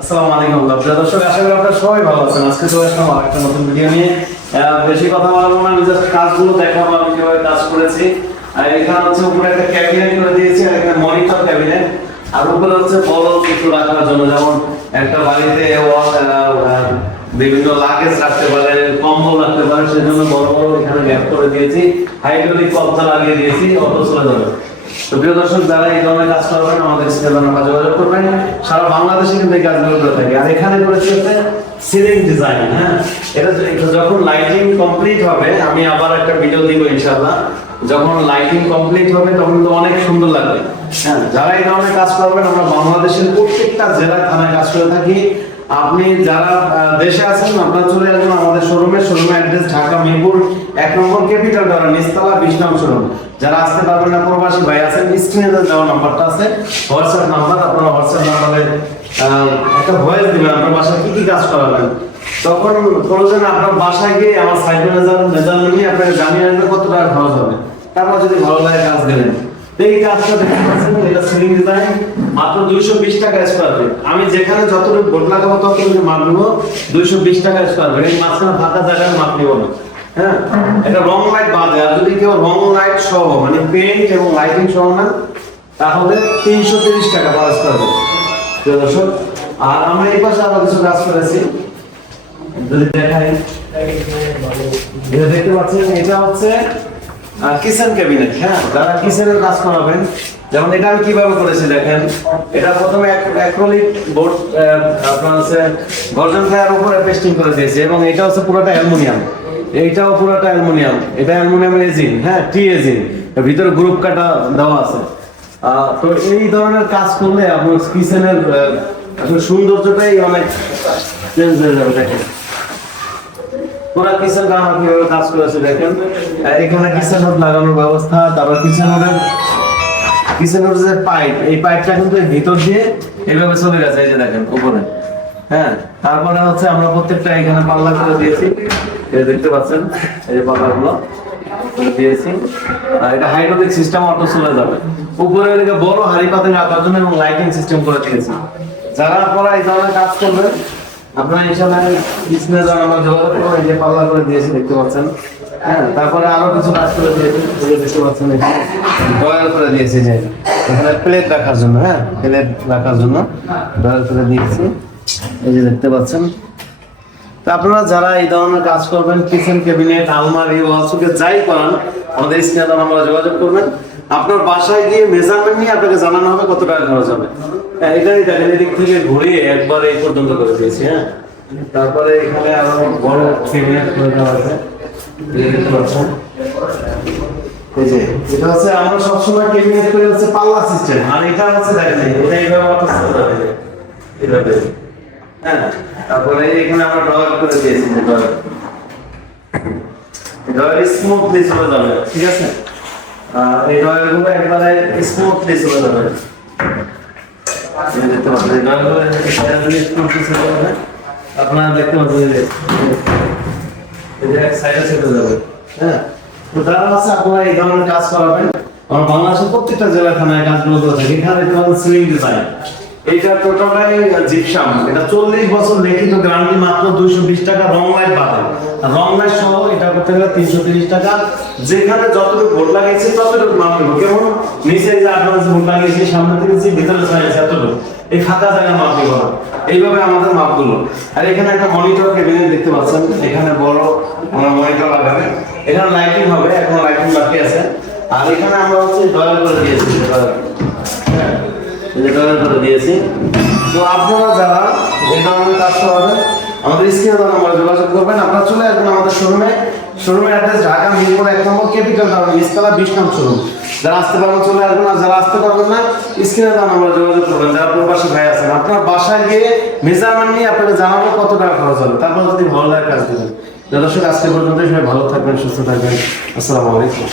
আসসালামু আলাইকুম প্রিয় দর্শক, আশা করি আপনারা সবাই ভালো আছেন। আজকে চলে আসলাম আরেকটা নতুন ভিডিও নিয়ে। বেশি কথা বলব না, নিজের কাজগুলো দেখাবো আমি কীভাবে কাজ করেছি। আর এখানে হচ্ছে উপরে একটা ক্যাবিনেট করে দিয়েছি, আর এখানে মনিটর ক্যাবিনেট আর উপরে হচ্ছে বড় কিছু রাখার জন্য, যেমন একটা বাড়িতে বিভিন্ন লাগেজ রাখতে পারে, কম্বল রাখতে পারে, সেজন্য বড় বড় এখানে গ্যাপ করে দিয়েছি। হাইড্রোলিক কবজা লাগিয়ে দিয়েছি অটো চলে যাবে। তো যারা এই ধরনের কাজ করবেন, আমাদের যোগাযোগ করবেন। সারা বাংলাদেশে কিন্তু এই কাজগুলো করে থাকে। আর এখানে করেছি হচ্ছে সিলিং ডিজাইন হ্যাঁ? এটা যখন লাইটিং কমপ্লিট হবে, আমি আবার একটা ভিডিও দিব যখন লাইটিং কমপ্লিট হবে, তখন তো অনেক সুন্দর লাগবে হ্যাঁ? যারা এই ধরনের কাজ করবেন, আমরা বাংলাদেশের প্রত্যেকটা জেলায় থানায় কাজ করে থাকি। আপনি যারা দেশে আছেন, আপনারা চলে আসবেন আমাদের শোরুমে। শোরুমে অ্যাড্রেস ঢাকা মিরপুর, এক নম্বর ক্যাপিটাল টাওয়ার নিচতলা বিশ নম্বর শোরুম। যারা আসতে পারবেন না, প্রবাসী ভাই আছেন স্ক্রিনে দেওয়া নাম্বারটা আছে। হোয়াটসঅ্যাপ নাম্বার, আপনারা হোয়াটসঅ্যাপ নাম্বারে একটা ভয়েস দিবেন, আপনার বাসায় কি কি কাজ করাবেন। তখন প্রয়োজন আপনার বাসায় গিয়ে আমার মেজারমেন্ট নিয়ে আপনাকে জানিয়ে আসবে কত টাকা খরচ হবে। তারপর যদি ভালো লাগে কাজ দিলেন এই এটা সিলিং ডিজাইন মাত্র দুইশো বিশ টাকা স্কোয়ার ফিট আমি যেখানে যতটুকু বোর্ড লাগাবো ততটুকু মাপ নেব। দুইশো বিশ টাকা স্কোয়ার ফিট এই মাঝখানে ফাঁকা জায়গায় মাপ নেব না। হ্যাঁ? এটা রং লাইট বাদে আর যদি কেউ রং লাইট সহ মানে পেইন্ট এবং লাইটিং সহ না তাহলে তিনশো তিরিশ টাকা পার স্কোয়ার ফিট দর্শক, আর আমরা এই পাশে আরও কিছু কাজ করেছি। যদি দেখাই। দেখতে পাচ্ছেন, এটা হচ্ছে কিচেন ক্যাবিনেট হ্যাঁ? যারা কিচেনের কাজ করাবেন, যেমন এটা আমি কীভাবে করেছি দেখেন, এটা প্রথমে অ্যাক্রিলিক বোর্ড আপনার হচ্ছে গর্জন উপরে পেস্টিং করে দিয়েছি, এবং এটা হচ্ছে পুরোটা অ্যালুমিনিয়াম। এইটাও পুরোটা অ্যালুমিনিয়াম। এটা অ্যালুমিনিয়ামের এজিন হ্যাঁ টি এজিন ভিতরে গ্রুপ কাটা দেওয়া আছে। তো এই ধরনের কাজ করলে আপনার কিচেনের আসলে সৌন্দর্যটাই অনেক চেঞ্জ হয়ে যাবে দেখেন। পুরা কিচেন আমরা কীভাবে কাজ করেছে দেখেন। এখানে কিচেন রোড লাগানোর ব্যবস্থা, তারপর কিচেন রোডের কিচেন রোডের যে পাইপ, এই পাইপটা কিন্তু ভিতর দিয়ে এইভাবে চলে গেছে, এই যে দেখেন, উপরে। হ্যাঁ তারপরে হচ্ছে আমরা প্রত্যেকটা এখানে পাল্লা করে দিয়েছি। দেখতে পাচ্ছেন, এই যে পাল্লাগুলো করে দিয়েছি। আর এটা হাইড্রোলিক সিস্টেম অটো চলে যাবে। উপরে বড় হাড়ি পাতিল রাখার জন্য এবং লাইটিং সিস্টেম করে দিয়েছি। যারা আপনারা এই ধরনের কাজ করবেন আপনারা ইনশাআল্লাহ বিজনেস যারা আমার যোগাযোগ করে এই যে পাল্লা করে দিয়েছি, দেখতে পাচ্ছেন। হ্যাঁ তারপরে আরও কিছু কাজ করে দিয়েছে, এই দেখতে পাচ্ছেন এখানে করে দিয়েছে, যে এখানে প্লেট রাখার জন্য হ্যাঁ প্লেট রাখার জন্য ডয়ার করে দিয়েছি। এই যে দেখতে পাচ্ছেন আপনারা যারা এই ধরনের কাজ করবেন কিচেন ক্যাবিনেট আলমারি ওয়ালসুকে যাই করান, আমাদের স্ক্রিনে আমরা যোগাযোগ করবেন। আপনার বাসায় গিয়ে মেজারমেন্ট নিয়ে আপনাকে জানানো হবে কত টাকা খরচ হবে। এটাই দেখেন এদিক থেকে ঘুরিয়ে একবার এই পর্যন্ত করে দিয়েছি হ্যাঁ। তারপরে এখানে আরও বড় ক্যাবিনেট করে দেওয়া আছে। হচ্ছে আমরা সবসময় করে হচ্ছে পাল্লা সিস্টেম আর এটা হচ্ছে এটা হ্যাঁ তারপরে এখানে আমরা করে দিয়েছি যে স্মুথলি চলে যাবে, ঠিক আছে? এই একবারে স্মুথলি চলে যাবে। আপনারা দেখতে পাচ্ছেন হ্যাঁ? তো এই ধরনের কাজ করাবেন। আমার বাংলাদেশের প্রত্যেকটা জেলা থানায় কাজগুলো করে থাকি। এখানে দেখতে পাচ্ছেন সিলিং ডিজাইন এটা টোটালটাই জিপসাম। এটা চল্লিশ বছর লিখিত গ্যারান্টি মাত্র দুইশো বিশ টাকা রং লাইট বাদে। রং লাইট সহ এটা করতে গেলে তিনশো তিরিশ টাকা। যেখানে যতটুকু ভোট লাগিয়েছে ততটুকু মাপ নেব। কেমন? নিচে যে যে ভোট লাগিয়েছি, সামনে যে ভিতরে চাইছে এতটুকু। এই ফাঁকা জায়গা মাপ নিব এইভাবে আমাদের মাপগুলো। আর এখানে একটা মনিটর ক্যাবিনেট দেখতে পাচ্ছেন। এখানে বড় মনিটর লাগাবে। এখানে লাইটিং হবে, এখন লাইটিং বাকি আছে। আর এখানে আমরা হচ্ছে ডয়ার করে দিয়েছি। হ্যাঁ তো আপনারা যারা কাজ আমাদের যোগাযোগ করবেন। আপনারা চলে আসবেন আমাদের শোরুমে। শোরুমের এক নম্বর যারা আসতে চলে আসবেন। যারা আসতে পারবেন না যোগাযোগ করবেন। যারা ভাই আছেন, আপনার বাসায় গিয়ে নিয়ে জানাব কত টাকা খরচ হবে। তারপর যদি ভালো লাগে কাজ দেবেন দর্শক, আজকে পর্যন্ত সবাই ভালো থাকবেন, সুস্থ থাকবেন। আসসালামু আলাইকুম।